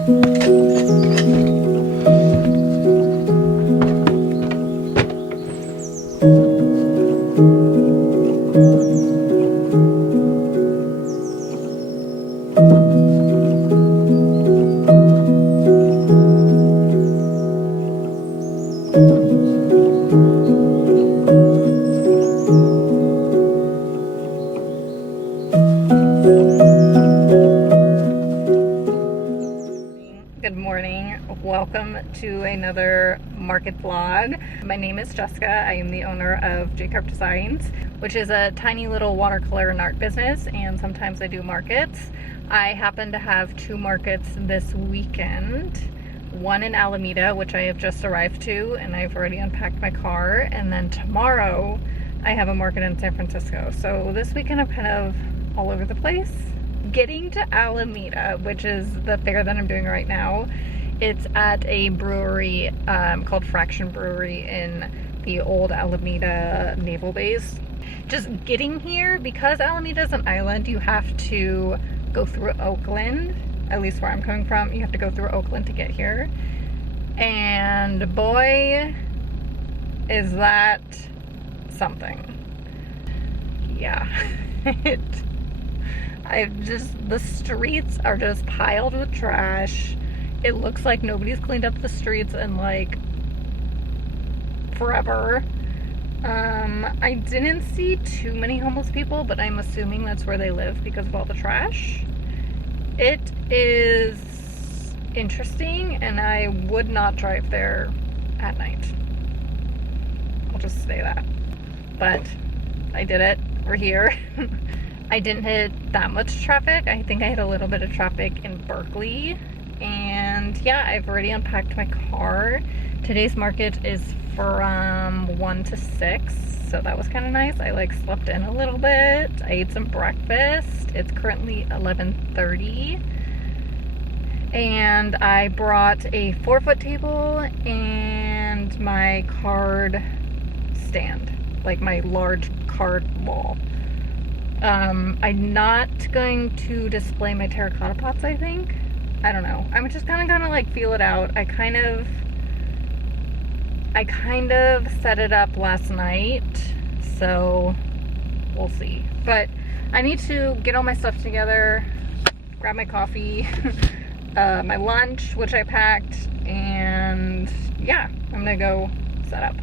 Good morning. Welcome to another market vlog. My name is Jessica. I am the owner of J Carp Designs, which is a tiny little watercolor and art business, and sometimes I do markets. I happen to have two markets this weekend. One in Alameda, which I have just arrived to, and I've already unpacked my car, and then tomorrow I have a market in San Francisco. So this weekend I'm kind of all over the place. Getting to Alameda, which is the fair that I'm doing right now, it's at a brewery called Fraction Brewery in the old Alameda Naval Base. Just getting here, because Alameda is an island, you have to go through Oakland, at least where I'm coming from. You have to go through Oakland to get here. And boy, is that something. Yeah. The streets are just piled with trash. It looks like nobody's cleaned up the streets in like forever. I didn't see too many homeless people, but I'm assuming that's where they live because of all the trash. It is interesting, and I would not drive there at night. I'll just say that. But I did it. We're here. I didn't hit that much traffic. I think I hit a little bit of traffic in Berkeley. And yeah, I've already unpacked my car. Today's market is from 1 to 6, so that was kind of nice. I like slept in a little bit. I ate some breakfast. It's currently 11:30. And I brought a 4-foot table and my card stand, like my large card wall. I'm not going to display my terracotta pots, I think. I don't know. I'm just kind of gonna like feel it out. I kind of set it up last night, so we'll see. But I need to get all my stuff together, grab my coffee, my lunch, which I packed, and yeah, I'm gonna go set up.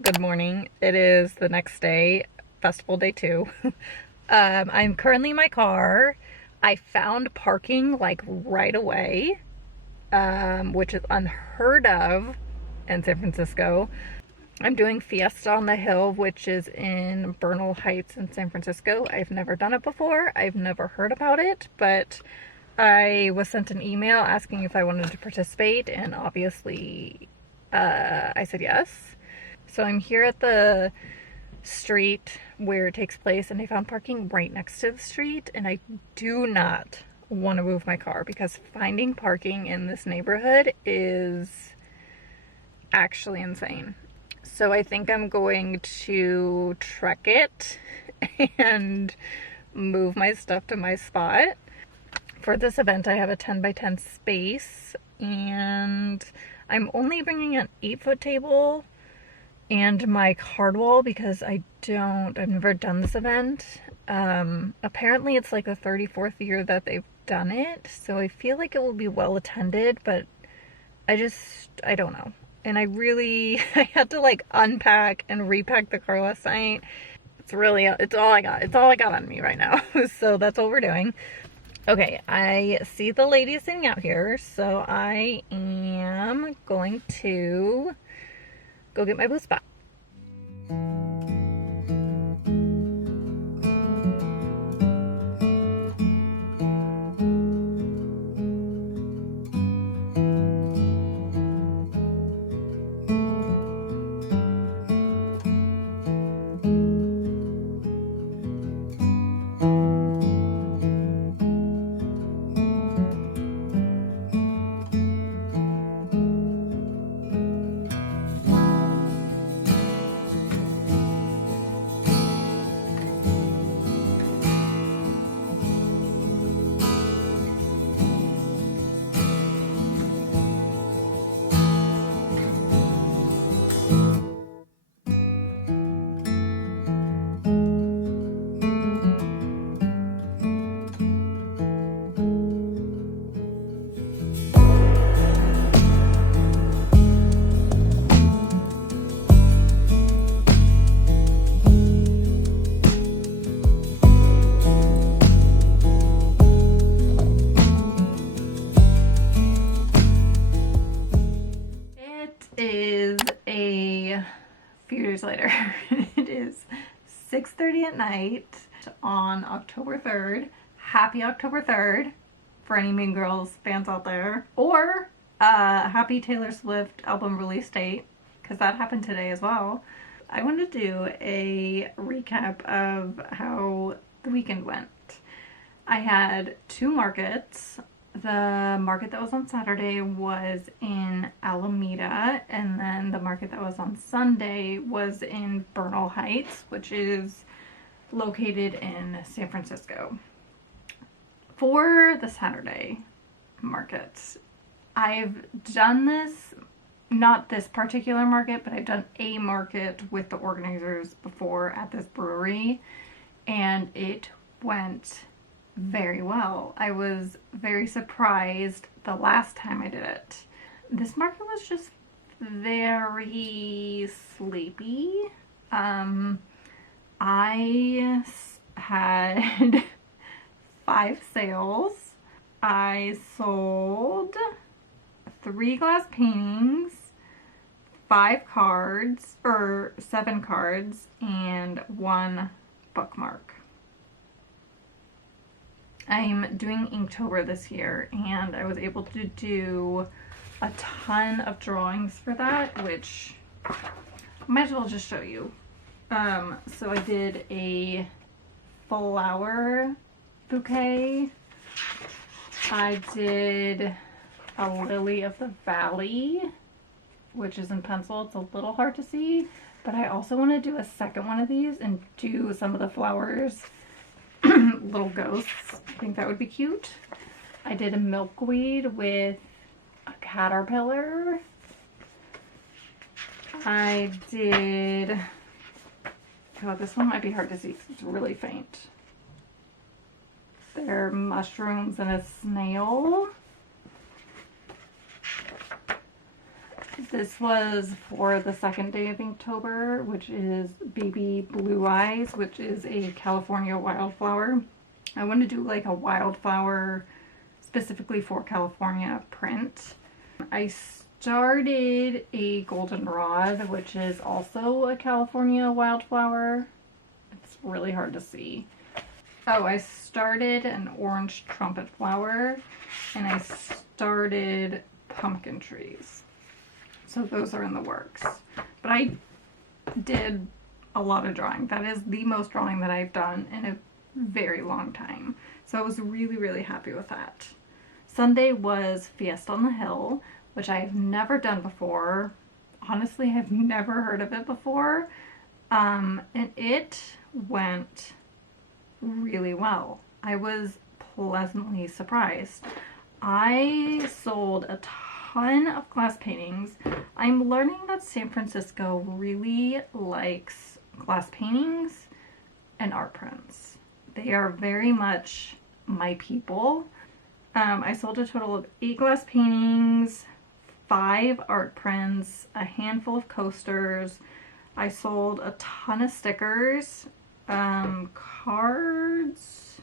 Good morning. It is the next day, festival day 2. I'm currently in my car. I found parking like right away, which is unheard of in San Francisco. I'm doing Fiesta on the Hill, which is in Bernal Heights in San Francisco. I've never done it before. I've never heard about it, but I was sent an email asking if I wanted to participate, and obviously I said yes. So I'm here at the street where it takes place, and I found parking right next to the street, and I do not want to move my car because finding parking in this neighborhood is actually insane. So I think I'm going to trek it and move my stuff to my spot. For this event, I have a 10 by 10 space, and I'm only bringing an 8-foot table and my card wall because I've never done this event. Apparently it's like the 34th year that they've done it, so I feel like it will be well attended, but I don't know. And I had to like unpack and repack the car last night. It's all I got. It's all I got on me right now. So that's what we're doing. Okay, I see the ladies sitting out here, so I am going to go get my booth spot. years later. It is 6:30 at night on October 3rd. Happy October 3rd for any Mean Girls fans out there. Or happy Taylor Swift album release date, because that happened today as well. I want to do a recap of how the weekend went. I had two markets. The market that was on Saturday was in Alameda, and then the market that was on Sunday was in Bernal Heights, which is located in San Francisco. For the Saturday market, I've done this, not this particular market, but I've done a market with the organizers before at this brewery, and it went very well. I was very surprised the last time I did it. This market was just very sleepy. I had 5 sales. I sold 3 glass paintings, 5 cards, or 7 cards, and 1 bookmark. I'm doing Inktober this year, and I was able to do a ton of drawings for that, which I might as well just show you. So I did a flower bouquet. I did a lily of the valley, which is in pencil. It's a little hard to see, but I also want to do a second one of these and do some of the flowers, little ghosts. I think that would be cute. I did a milkweed with a caterpillar. I did, oh, this one might be hard to see because it's really faint. They're mushrooms and a snail. This was for the second day of Inktober, which is Baby Blue Eyes, which is a California wildflower. I want to do like a wildflower specifically for California print. I started a goldenrod, which is also a California wildflower. It's really hard to see. Oh, I started an orange trumpet flower, and I started pumpkin trees. So those are in the works. But I did a lot of drawing. That is the most drawing that I've done in a very long time. So I was really, really happy with that. Sunday was Fiesta on the Hill, which I've never done before. Honestly, I've never heard of it before. And it went really well. I was pleasantly surprised. I sold a ton of glass paintings. I'm learning that San Francisco really likes glass paintings and art prints. They are very much my people. I sold a total of 8 glass paintings, 5 art prints, a handful of coasters. I sold a ton of stickers, cards.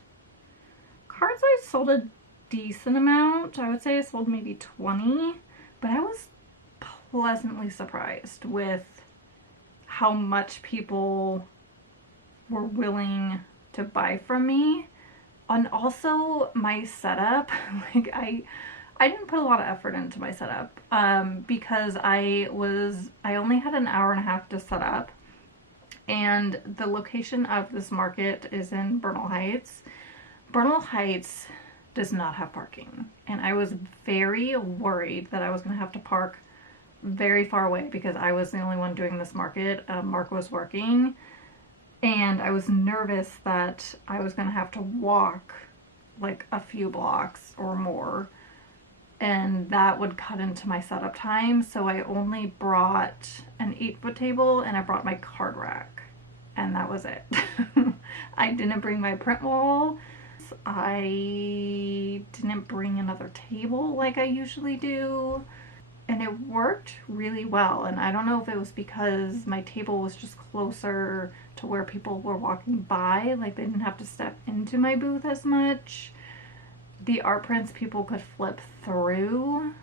Cards I sold a decent amount. I would say I sold maybe 20, but I was pleasantly surprised with how much people were willing to buy from me. And also my setup, like I didn't put a lot of effort into my setup because I only had an hour and a half to set up, and the location of this market is in Bernal Heights. Bernal Heights does not have parking, and I was very worried that I was going to have to park very far away because I was the only one doing this market. Mark was working, and I was nervous that I was going to have to walk like a few blocks or more, and that would cut into my setup time. So I only brought an 8-foot table, and I brought my card rack, and that was it. I didn't bring my print wall. I didn't bring another table like I usually do, and it worked really well. And I don't know if it was because my table was just closer to where people were walking by, like they didn't have to step into my booth as much. The art prints people could flip through.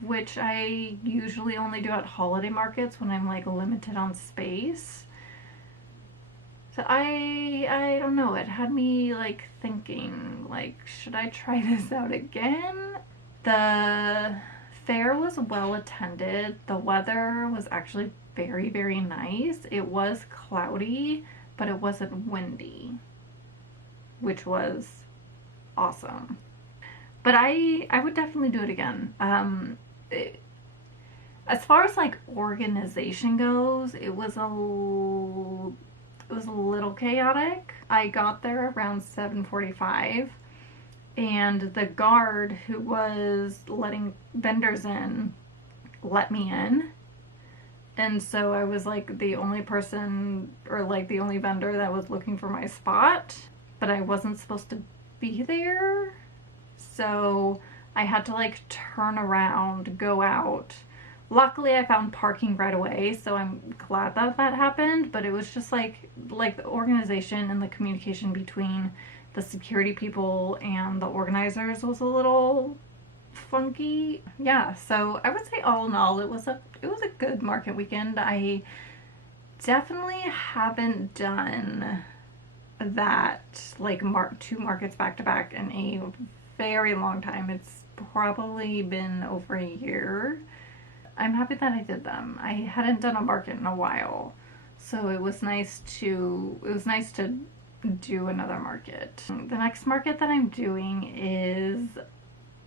which I usually only do at holiday markets when I'm like limited on space. So I don't know, it had me like thinking, like, should I try this out again? The fair was well attended. The weather was actually very, very nice. It was cloudy, but it wasn't windy, which was awesome. But I would definitely do it again. As far as like organization goes, it was a little chaotic. I got there around 7:45, and the guard who was letting vendors in let me in. And so I was like the only person, or like the only vendor that was looking for my spot, but I wasn't supposed to be there. So I had to like turn around, go out. Luckily I found parking right away, so I'm glad that that happened, but it was just like the organization and the communication between the security people and the organizers was a little funky. Yeah, so I would say all in all it was a good market weekend. I definitely haven't done that, like two markets back to back in a very long time. It's probably been over a year. I'm happy that I did them. I hadn't done a market in a while, so it was nice to do another market. The next market that I'm doing is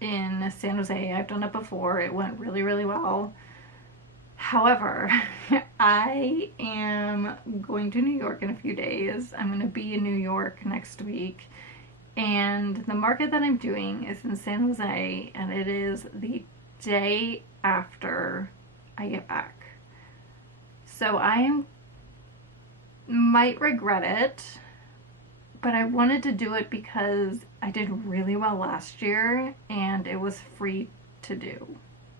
in San Jose. I've done it before. It went really, really well. However, I am going to New York in a few days. I'm going to be in New York next week. And the market that I'm doing is in San Jose, and it is the day after I get back. So might regret it, but I wanted to do it because I did really well last year and it was free to do.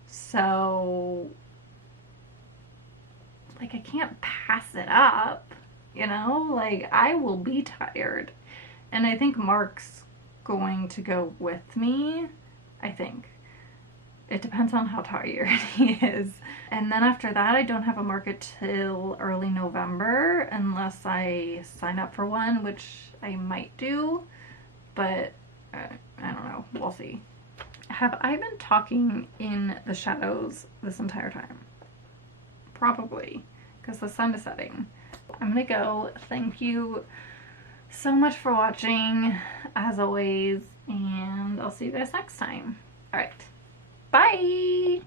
So like I can't pass it up, you know? Like I will be tired. And I think Mark's going to go with me, I think. It depends on how tired he is. And then after that, I don't have a market till early November unless I sign up for one, which I might do, but I don't know. We'll see. Have I been talking in the shadows this entire time? Probably, because the sun is setting. I'm gonna go. Thank you so much for watching, as always, and I'll see you guys next time. All right. Bye!